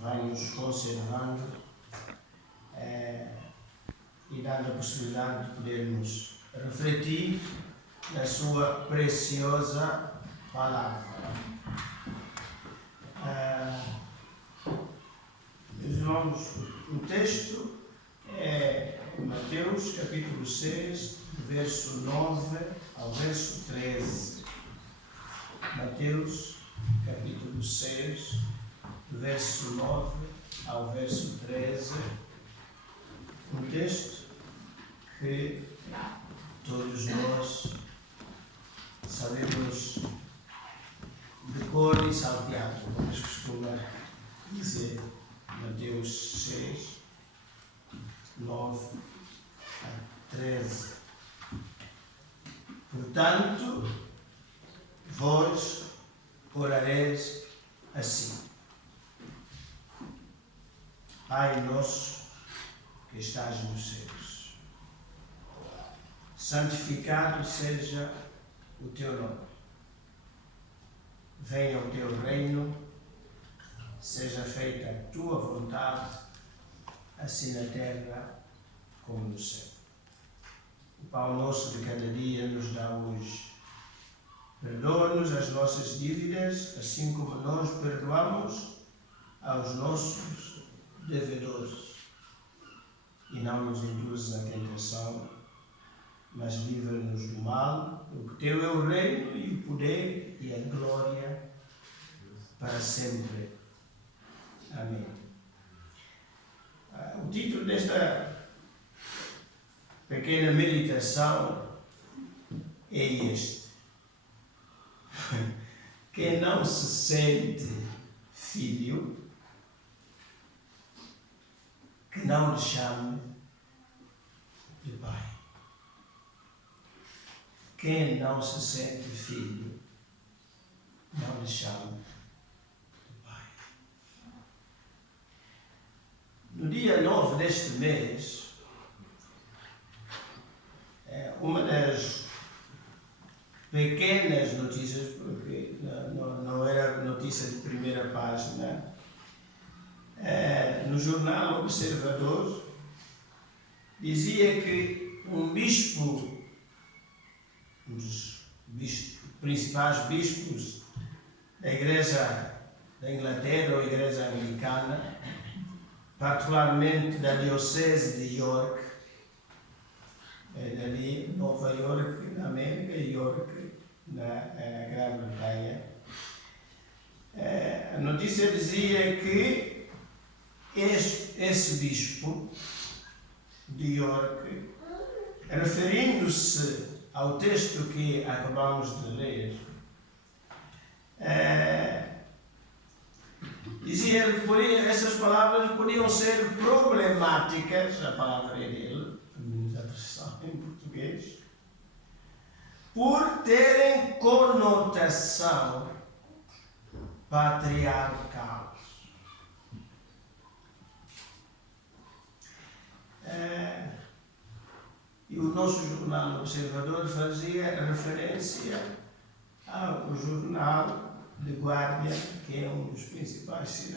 vai nos conservando e dando a possibilidade de podermos refletir na sua preciosa palavra. Meus irmãos, o texto é Mateus capítulo 6, verso 9 ao verso 13. Mateus capítulo 6, verso 9 ao verso 13. Um texto que todos nós sabemos de cor e salteado, como se costuma dizer. Mateus 6, 9 a 13. Portanto, vós orareis assim: Pai nosso que estás nos céus, santificado seja o teu nome. Venha o teu reino, seja feita a tua vontade, assim na terra como no céu. O pão nosso de cada dia nos dá hoje. Perdoa-nos as nossas dívidas, assim como nós perdoamos aos nossos devedores. E não nos induzes na tentação, mas livra-nos do mal, porque teu é o reino e o poder e a glória para sempre. Amém. O título desta pequena meditação é este: quem não se sente filho, que não lhe chame de pai. Quem não se sente filho, não lhe chame de pai. No dia 9 deste mês, uma das pequenas notícias, porque não era notícia de primeira página, no jornal Observador, dizia que um bispo, um dos principais bispos da Igreja da Inglaterra ou Igreja Anglicana, particularmente da Diocese de York, dali Nova York na América e York na Grã-Bretanha, a notícia dizia que esse bispo de York, referindo-se ao texto que acabamos de ler, dizia que essas palavras podiam ser problemáticas, a palavra é dele, a tradução em português, por terem conotação patriarcal. E o nosso jornal Observador fazia referência ao jornal The Guardian, que é um dos principais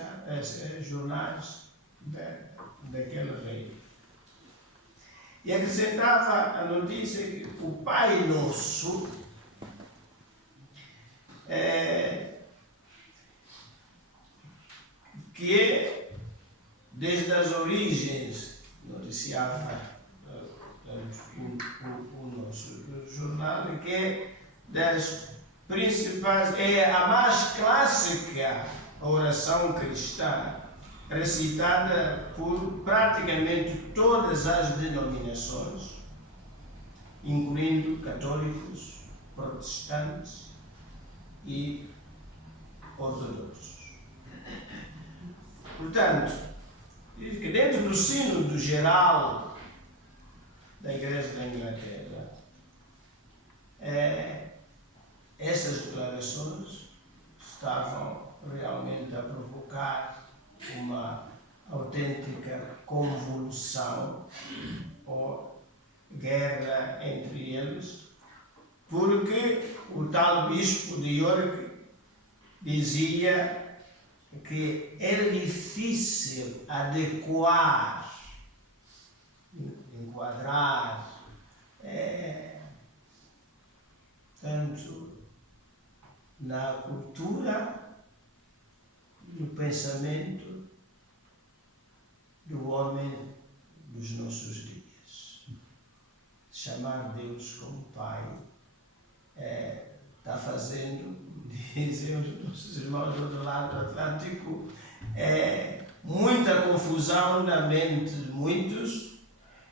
jornais daquele reino. E acrescentava a notícia que o Pai Nosso que é desde as origens, noticiava o nosso jornal, que é das principais, é a mais clássica oração cristã, recitada por praticamente todas as denominações, incluindo católicos, protestantes e ortodoxos. Portanto, diz que dentro do sínodo geral da Igreja da Inglaterra, essas declarações estavam realmente a provocar uma autêntica convulsão ou guerra entre eles, porque o tal bispo de York dizia que é difícil adequar, enquadrar, tanto na cultura, no pensamento do homem dos nossos dias. Chamar Deus como Pai está fazendo, dizem os nossos irmãos do outro lado do Atlântico, muita confusão na mente de muitos,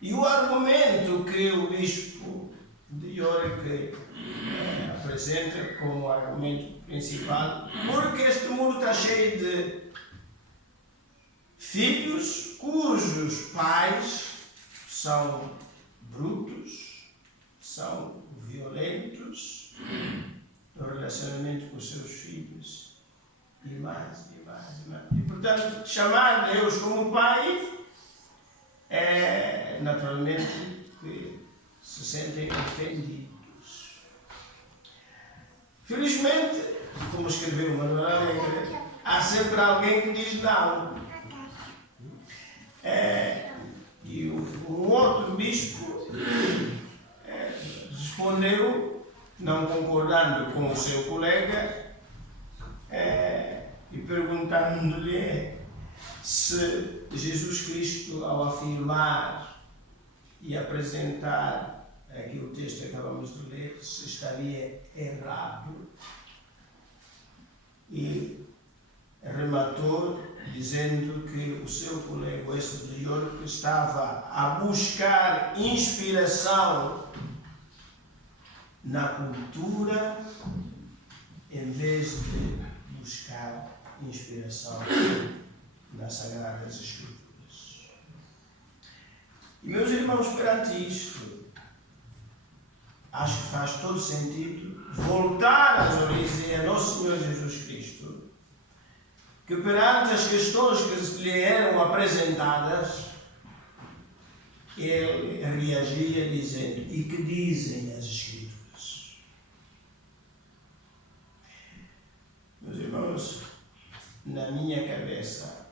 e o argumento que o bispo de York apresenta como argumento principal, porque este mundo está cheio de filhos cujos pais são brutos, são violentos no relacionamento com os seus filhos, e mais. E, portanto, chamar Deus como Pai naturalmente que se sentem ofendidos. Felizmente, como escreveu Manuel Alegre, há sempre alguém que diz não. E um outro bispo respondeu, não concordando com o seu colega, e perguntando-lhe se Jesus Cristo, ao afirmar e apresentar aqui o texto que acabamos de ler, se estaria errado, e rematou dizendo que o seu colega, esse de York, estava a buscar inspiração na cultura em vez de buscar inspiração nas Sagradas Escrituras. E, meus irmãos, perante isto, acho que faz todo sentido voltar às origens a Nosso Senhor Jesus Cristo, que perante as questões que lhe eram apresentadas, ele reagia dizendo: e que dizem as Escrituras? Meus irmãos, na minha cabeça,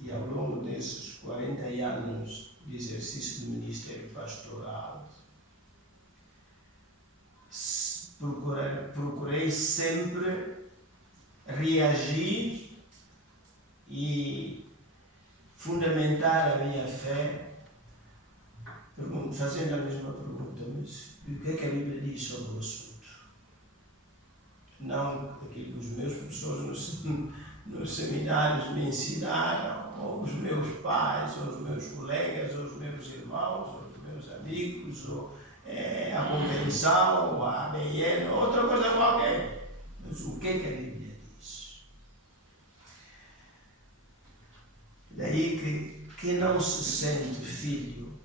e ao longo desses 40 anos de exercício do ministério pastoral, procurei sempre reagir e fundamentar a minha fé fazendo a mesma pergunta: mas o que é que a Bíblia diz sobre o assunto? Não aquilo que os meus professores nos seminários me ensinaram, ou os meus pais, ou os meus colegas, ou os meus irmãos, ou os meus amigos, ou a convenção, ou a ABN, ou outra coisa qualquer. Mas o que é que a Bíblia diz? Daí que não se sente filho,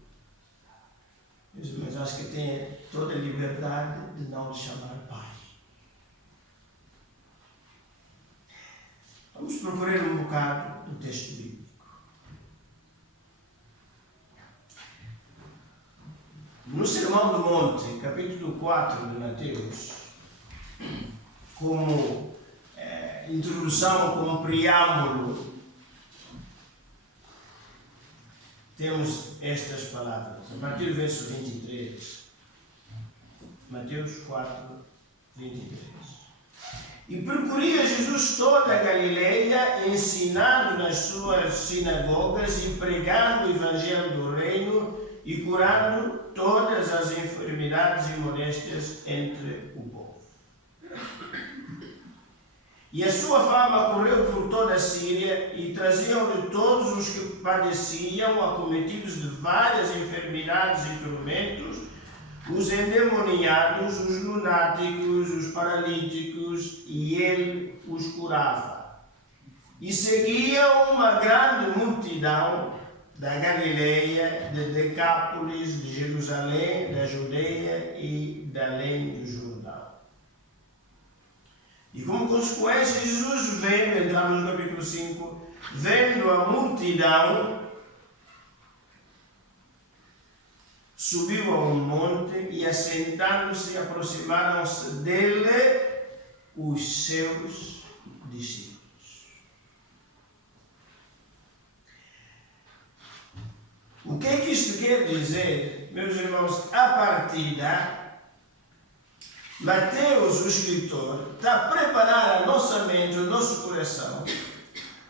mas acho que tem toda a liberdade de não lhe chamar pai. Vamos procurar um bocado do texto bíblico. No Sermão do Monte, capítulo 4 de Mateus, como introdução, como preâmbulo, temos estas palavras. A partir do verso 23. Mateus 4, 23. E percorria Jesus toda a Galileia, ensinando nas suas sinagogas e pregando o evangelho do reino e curando todas as enfermidades e moléstias entre o povo. E a sua fama correu por toda a Síria, e traziam-lhe todos os que padeciam, acometidos de várias enfermidades e tormentos, os endemoniados, os lunáticos, os paralíticos, e ele os curava. E seguia uma grande multidão da Galileia, de Decápolis, de Jerusalém, da Judeia e da além do Jordão. E como consequência, Jesus vendo, entramos no capítulo 5, vendo a multidão, subiu a um monte e, assentando-se, aproximaram-se dele os seus discípulos. O que é que isto quer dizer, meus irmãos? A partida, Mateus, o escritor, está a preparar a nossa mente, o nosso coração,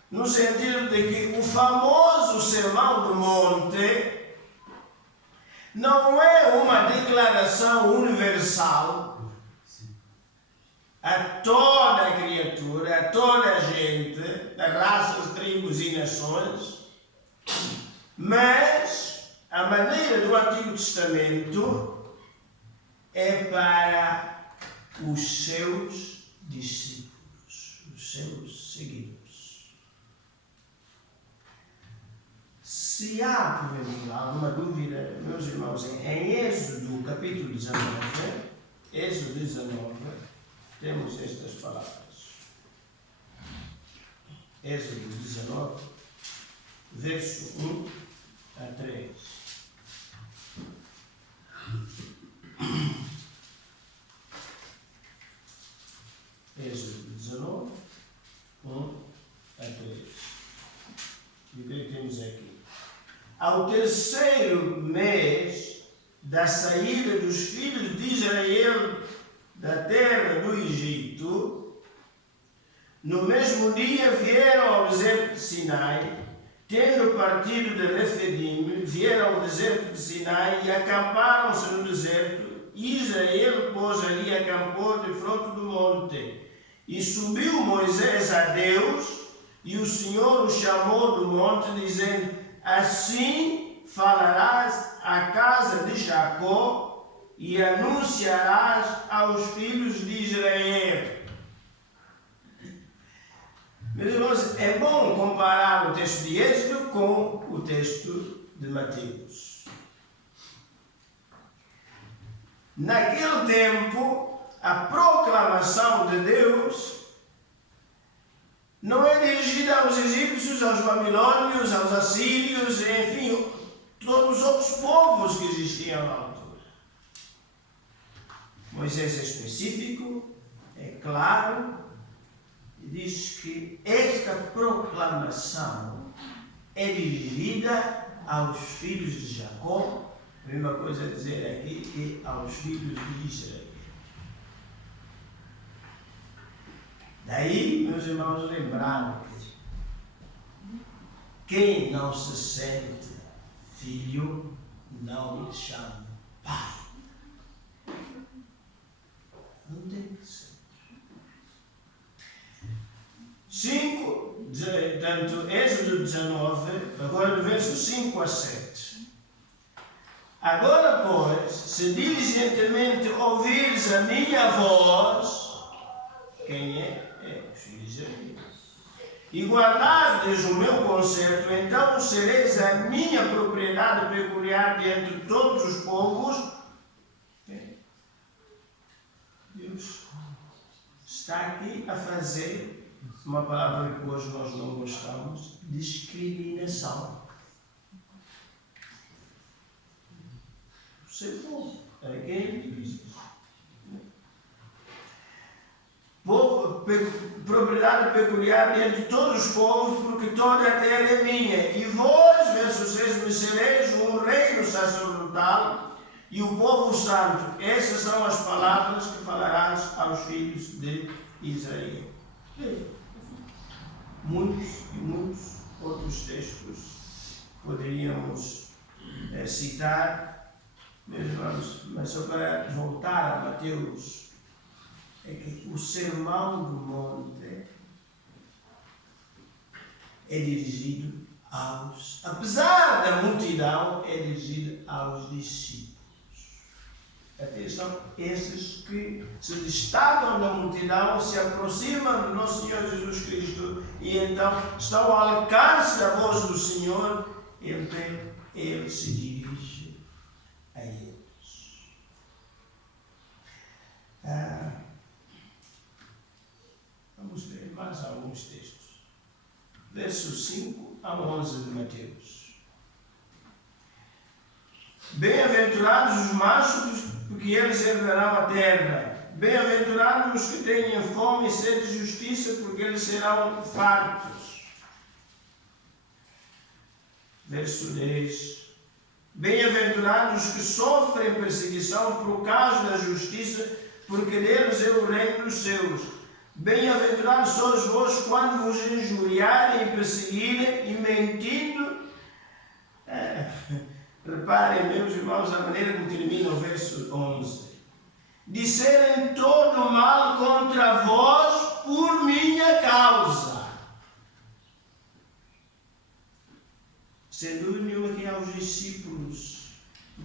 no sentido de que o famoso Sermão do Monte não é uma declaração universal a toda a criatura, a toda a gente, a raças, tribos e nações, mas a maneira do Antigo Testamento é para os seus discípulos, os seus seguidores. Se há, porventura, alguma dúvida, meus irmãos, em Êxodo, capítulo 19, Êxodo 19, temos estas palavras. Êxodo 19, verso 1 a 3. Êxodo 19, 1 a 3. E o que temos aqui? Ao terceiro mês da saída dos filhos de Israel da terra do Egito, no mesmo dia vieram ao deserto de Sinai, tendo partido de Refidim, vieram ao deserto de Sinai e acamparam-se no deserto. Israel, pois, ali acampou de fronte do monte. E subiu Moisés a Deus, e o Senhor o chamou do monte, dizendo: assim falarás à casa de Jacó e anunciarás aos filhos de Israel. Meus irmãos, é bom comparar o texto de Êxodo com o texto de Mateus. Naquele tempo, a proclamação de Deus não é dirigida aos egípcios, aos babilônios, aos assírios, enfim, todos os outros povos que existiam na altura. Moisés é específico, é claro, e diz que esta proclamação é dirigida aos filhos de Jacó. A mesma coisa a dizer aqui é aos filhos de Israel. Daí, meus irmãos, lembraram que quem não se sente filho não lhe chama pai. Não tem que ser. 5, tanto Êxodo 19, agora no verso 5 a 7. Agora, pois, se diligentemente ouvires a minha voz, quem é? É os filhos de Israel. E guardardes o meu concerto, então sereis a minha propriedade peculiar diante de todos os povos. Deus está aqui a fazer uma palavra que hoje nós não gostamos: discriminação. O seu povo. Quem diz isso? Propriedade peculiar diante de todos os povos, porque toda a terra é minha. E vós, verso 6, me sereis um reino sacerdotal e o povo santo. Essas são as palavras que falarás aos filhos de Israel. Muitos e muitos outros textos poderíamos citar, meus irmãos, mas só para voltar a Mateus, é que o Sermão do Monte é dirigido apesar da multidão, é dirigido aos discípulos. Atenção, esses que se destacam da multidão, se aproximam do nosso Senhor Jesus Cristo e então estão ao alcance da voz do Senhor, ele se dirige a eles. Vamos ler mais alguns textos. Versos 5 a 11 de Mateus. Bem-aventurados os machos, porque eles herdarão a terra. Bem-aventurados os que têm fome e sede de justiça, porque eles serão fartos. Verso 10. Bem-aventurados os que sofrem perseguição por causa da justiça, porque deles é o reino dos céus. Bem-aventurados sois vós quando vos injuriarem e perseguirem e mentindo. Reparem, meus irmãos, a maneira como termina o verso 11. Disserem todo mal contra vós por minha causa. Sem dúvida nenhuma que aos discípulos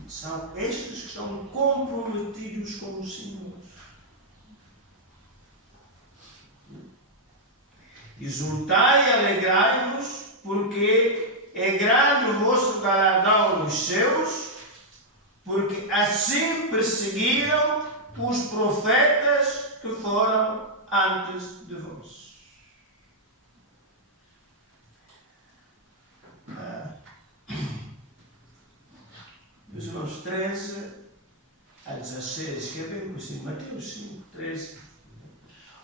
são estes que estão comprometidos com o Senhor. Exultai e alegrai-vos, porque é grande o vosso galardão nos céus, porque assim perseguiram os profetas que foram antes de vós. Meus irmãos, 13 a 16, que é bem conhecido, Mateus 5, 13.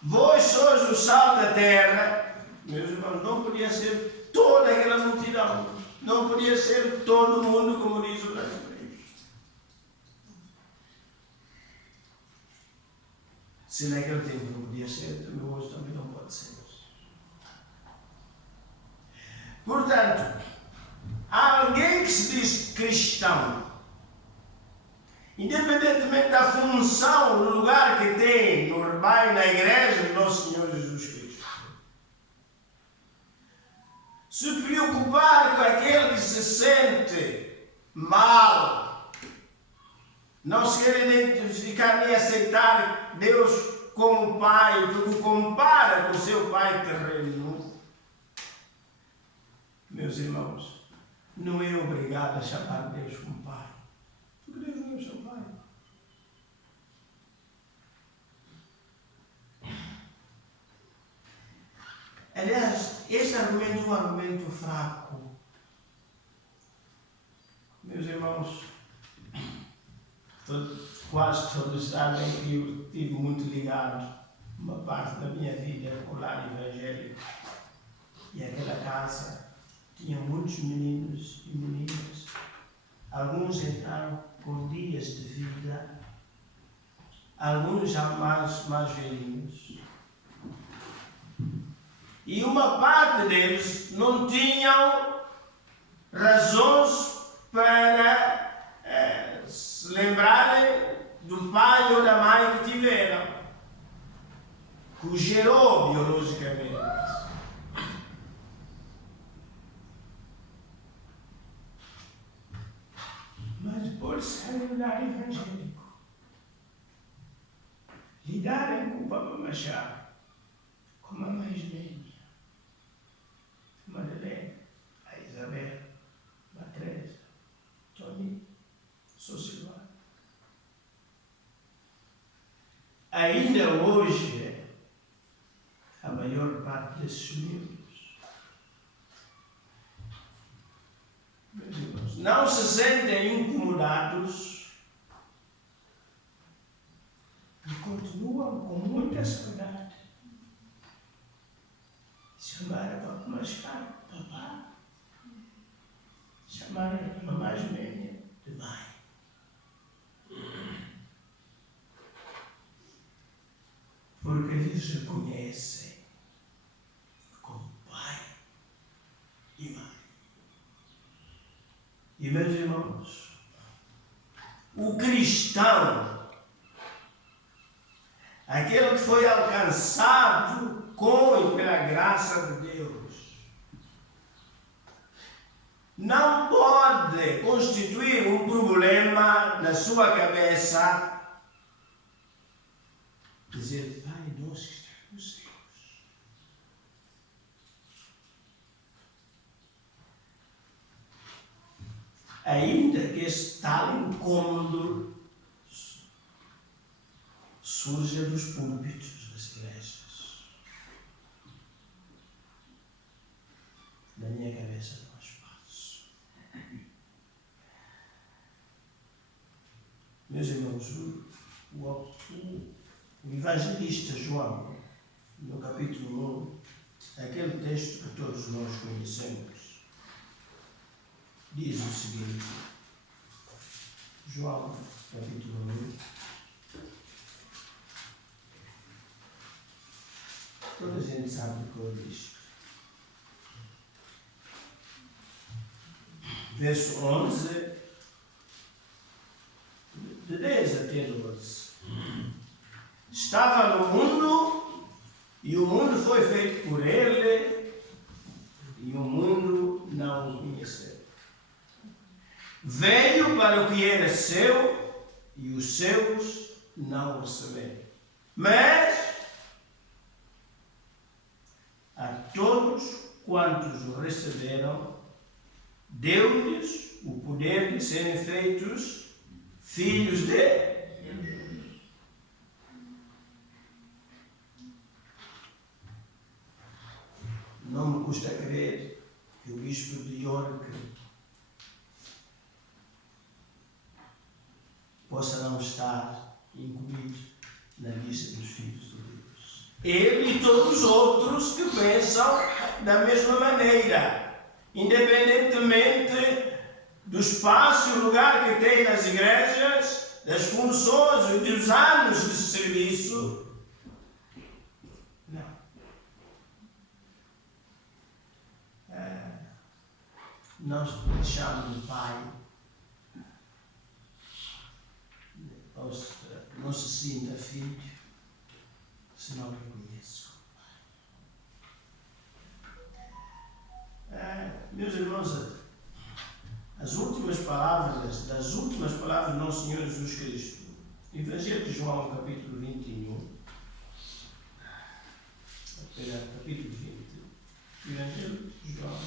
Vós sois o sal da terra. Meus irmãos, não podia ser toda aquela multidão, não podia ser todo mundo, como diz o brasileiro. Se naquele tempo não podia ser, hoje também não pode ser. Portanto, há alguém que se diz cristão, independentemente da função, do lugar que tem no rebanho, na igreja do nosso Senhor Jesus Cristo, se preocupar com aquele que se sente mal, não se quer identificar nem aceitar Deus como Pai, porque o compara com o seu Pai terreno, meus irmãos, não é obrigado a chamar Deus como Pai, porque Deus não é o seu Pai. Aliás, este argumento é um argumento fraco. Meus irmãos, quase todos sabem que eu estive muito ligado uma parte da minha vida com o lar evangélico. E aquela casa tinha muitos meninos e meninas. Alguns entraram com dias de vida, alguns já mais velhinhos. E uma parte deles não tinham razões para se lembrarem do pai ou da mãe que tiveram, que o gerou biologicamente. Mas depois saem do lar evangélico, lidarem com o Papa Machado, com a mais velha, Madeleine, a Isabel, a Teresa, Tony, Sociedade. Ainda hoje, a maior parte desses miúdos, meus irmãos, não se sentem incomodados e continuam com muita saudade. Chamaram para Machado, papá. Chamaram a mais velha de mãe. Porque eles se conhecem como pai e mãe. E meus irmãos, o cristão, aquele que foi alcançado com e pela graça de Deus, não pode constituir um problema na sua cabeça dizer, Pai nosso que está nos céus. Ainda que esse tal incômodo surja dos púlpitos das igrejas, na minha cabeça não há espaço. Meus irmãos, o evangelista João, no capítulo 1, aquele texto que todos nós conhecemos, diz o seguinte: João, capítulo 1. Toda a gente sabe de cor isto. Verso 11, de 10 até 12. Estava no mundo, e o mundo foi feito por ele, e o mundo não o conheceu. Veio para o que era seu, e os seus não o receberam. Mas a todos quantos o receberam, deu-lhes o poder de serem feitos filhos de Deus. Não me custa crer que o bispo de York possa não estar incluído na lista dos filhos de Deus. Ele e todos os outros que pensam da mesma maneira, independentemente do espaço e o lugar que tem nas igrejas, das funções e dos anos de serviço. Não. Nós deixamos o Pai, não se sinta filho, se não reconheço. Meus irmãos, as últimas palavras das últimas palavras do nosso Senhor Jesus Cristo, Evangelho de João, capítulo 21, capítulo 20, Evangelho de João.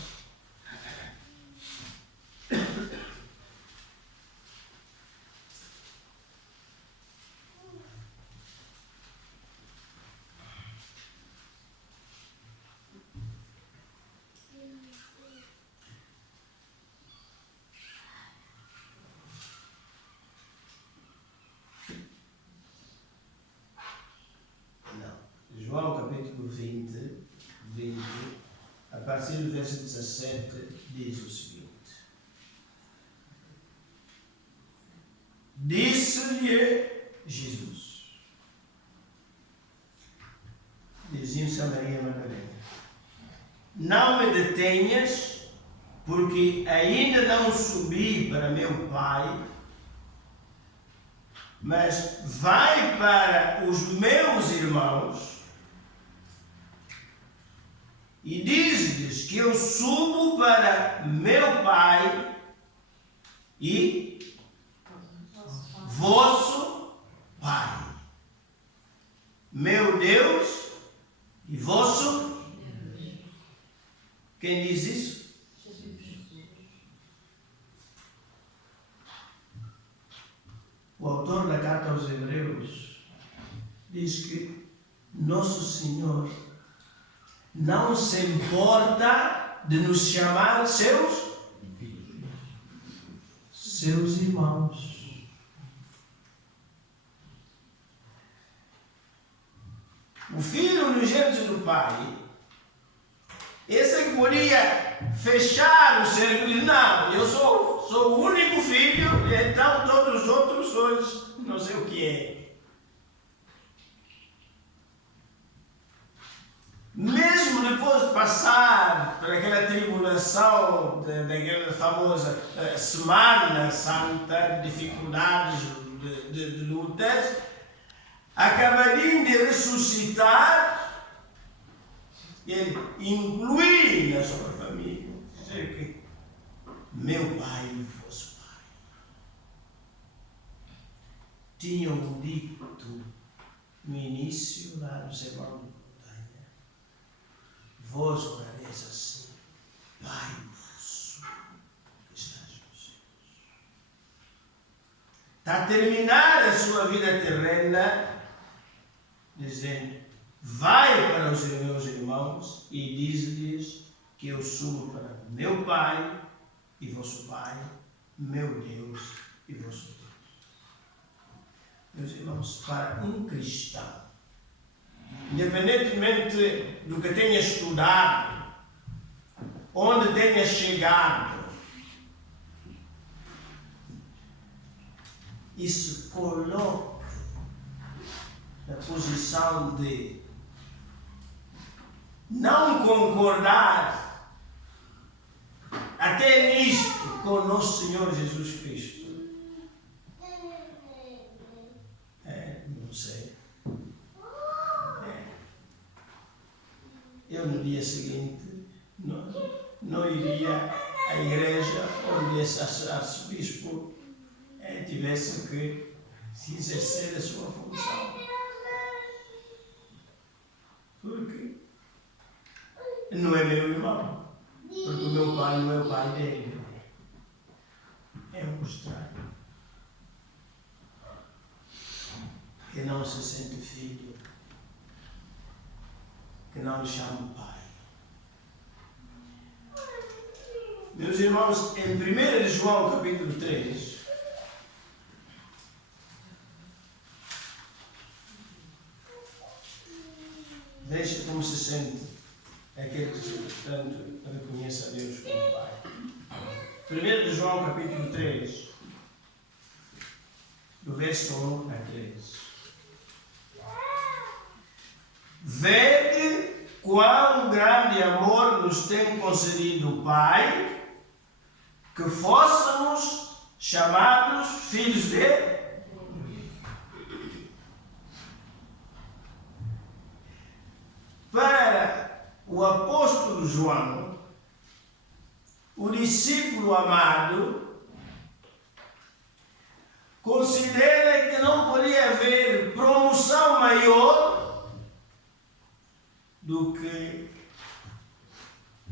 João capítulo 20, a partir do verso 17, diz o seguinte: Disse-lhe Jesus, dizia-se a Maria Madalena, não me detenhas, porque ainda não subi para meu Pai, mas vai para os meus irmãos e diz-lhes que eu subo para meu Pai e vosso Pai, meu Deus e vosso. Quem diz isso? O autor da carta aos Hebreus diz que Nosso Senhor não se importa de nos chamar seus irmãos. O Filho unigênito do Pai, esse é que podia fechar o cérebro e dizer, não, eu sou o único filho, então todos os outros sois não sei o que é. Mesmo depois de passar por aquela tribulação, daquela famosa Semana Santa, de dificuldades, de lutas, acabaria de ressuscitar, ele incluir na sua família, dizer que meu Pai e vosso Pai tinham dito no início, lá no sermão de montanha, vós orareis assim, Pai nosso que estás nos céus. Está a terminar a sua vida terrena dizendo, vai para os meus irmãos e diz-lhes que eu subo para meu Pai e vosso Pai, meu Deus e vosso Deus. Meus irmãos, para um cristão, independentemente do que tenha estudado, onde tenha chegado, e se coloque na posição de não concordar até nisto com o nosso Senhor Jesus Cristo. Não sei. Eu no dia seguinte não iria à igreja onde esse arcebispo tivesse que exercer a sua função. Porque não é meu irmão. Porque o meu pai não é o pai dele. É um estranho que não se sente filho, que não lhe chama pai. Meus irmãos, em 1 João capítulo 3, veja como se sente aquele que tanto reconhece a Deus como Pai. 1 João capítulo 3, do verso 1 a 13. Vede quão grande amor nos tem concedido o Pai, que fôssemos chamados filhos de... Para o apóstolo João, o discípulo amado, considera que não podia haver promoção maior do que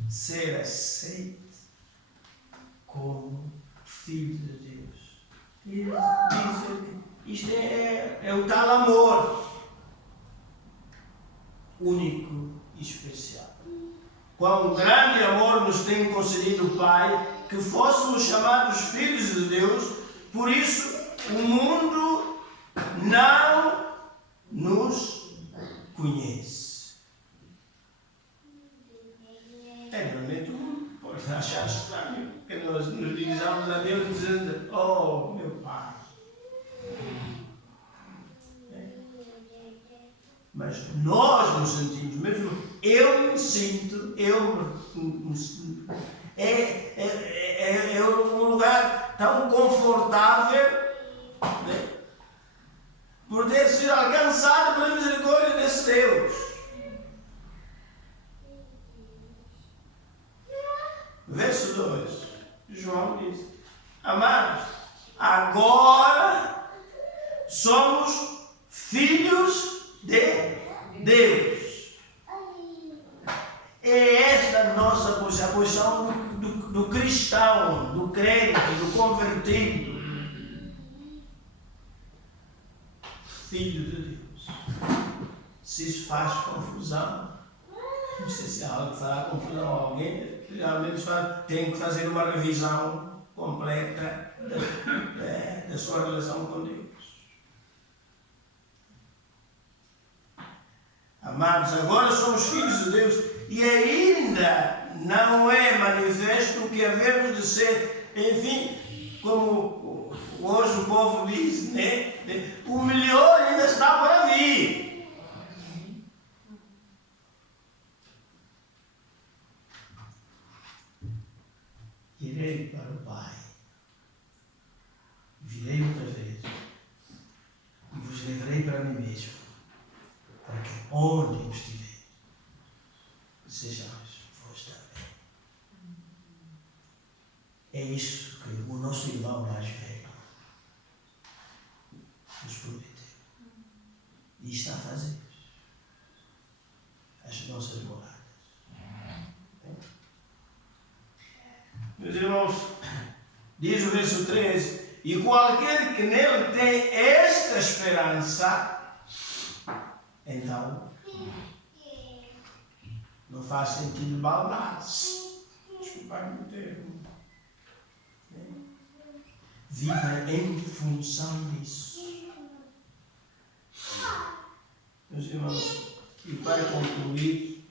ser aceito como filho de Deus. E diz que isto é o tal amor único e especial. Quão grande amor nos tem concedido o Pai, que fôssemos chamados filhos de Deus. Por isso o mundo não nos conhece. Realmente o mundo pode achar estranho que nós nos dirigamos a Deus dizendo: oh, meu Pai. Mas nós nos sentimos, mesmo eu me sinto, é um lugar tão confortável, né, por ter sido alcançado pela misericórdia desse Deus. Verso 2, João diz: amados, agora somos filhos de Deus. É esta a nossa posição, a posição do cristão, do crente, do convertido. Filho de Deus. Se isso faz confusão, não sei se há algo que fará confusão a alguém, realmente tem que fazer uma revisão completa da sua relação com Deus. Amados, agora somos filhos de Deus e ainda não é manifesto que havemos de ser, enfim, como hoje o povo diz, né? O melhor ainda está para vir. Irei para o Pai, virei outra vez e vos levarei para mim mesmo, para que onde eu estiver, sejais vós também. É isso que o nosso irmão mais velho nos prometeu. E está a fazer as nossas moradas. Meus irmãos, diz o verso 13: e qualquer que nele tem esta esperança, então não faz sentido baldar-se. Desculpa-me o termo. Viva em função disso. Meus irmãos, e para concluir,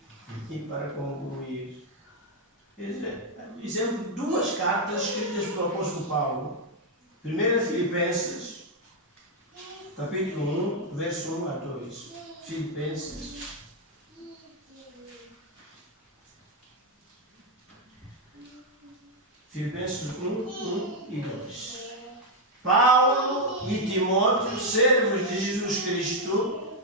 exemplo, duas cartas escritas pelo apóstolo Paulo. Primeiro a Filipenses capítulo 1, verso 1 a 2. Filipenses. Filipenses 1 e 2. Paulo e Timóteo, servos de Jesus Cristo,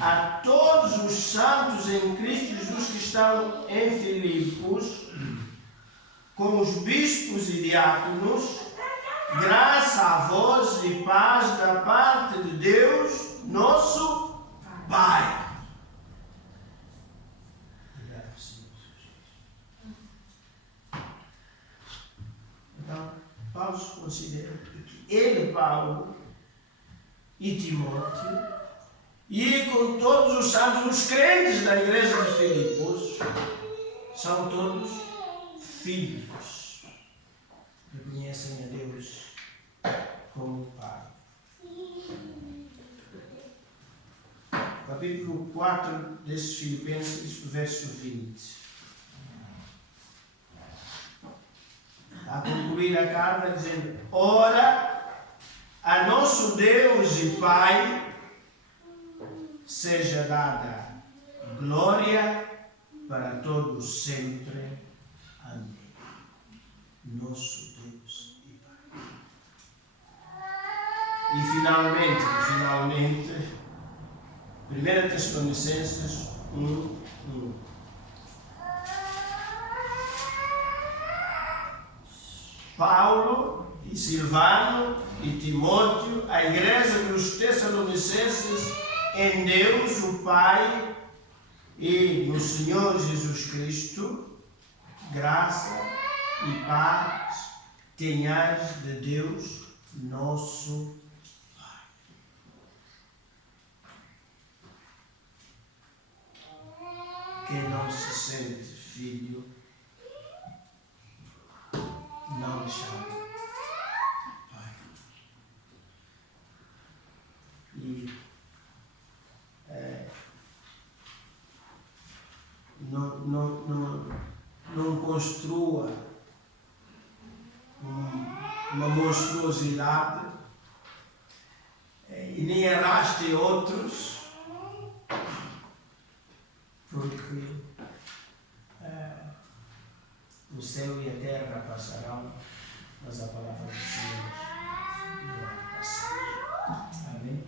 a todos os santos em Cristo Jesus que estão em Filipos, com os bispos e diáconos, graça a vós e paz da parte de Deus, nosso Pai. Então, Paulo se considera que ele, Paulo e Timóteo, e com todos os santos, os crentes da igreja de Filipos, são todos filhos. Reconhecem a Deus como Pai. Capítulo 4 desses Filipenses, verso 20. A concluir a carta dizendo: ora, a nosso Deus e Pai seja dada glória para todos sempre. Amém. Nosso Deus e Pai. E finalmente, 1 Tessalonicenses 1:1. Paulo e Silvano e Timóteo, a igreja dos Tessalonicenses, em Deus o Pai e no Senhor Jesus Cristo, graça e paz tenhais de Deus nosso Pai. Quem não se sente filho, não lhe chama Pai. E não construa uma monstruosidade e nem arraste outros, porque o céu e a terra passarão, mas a palavra do Senhor não há de passar. Amém?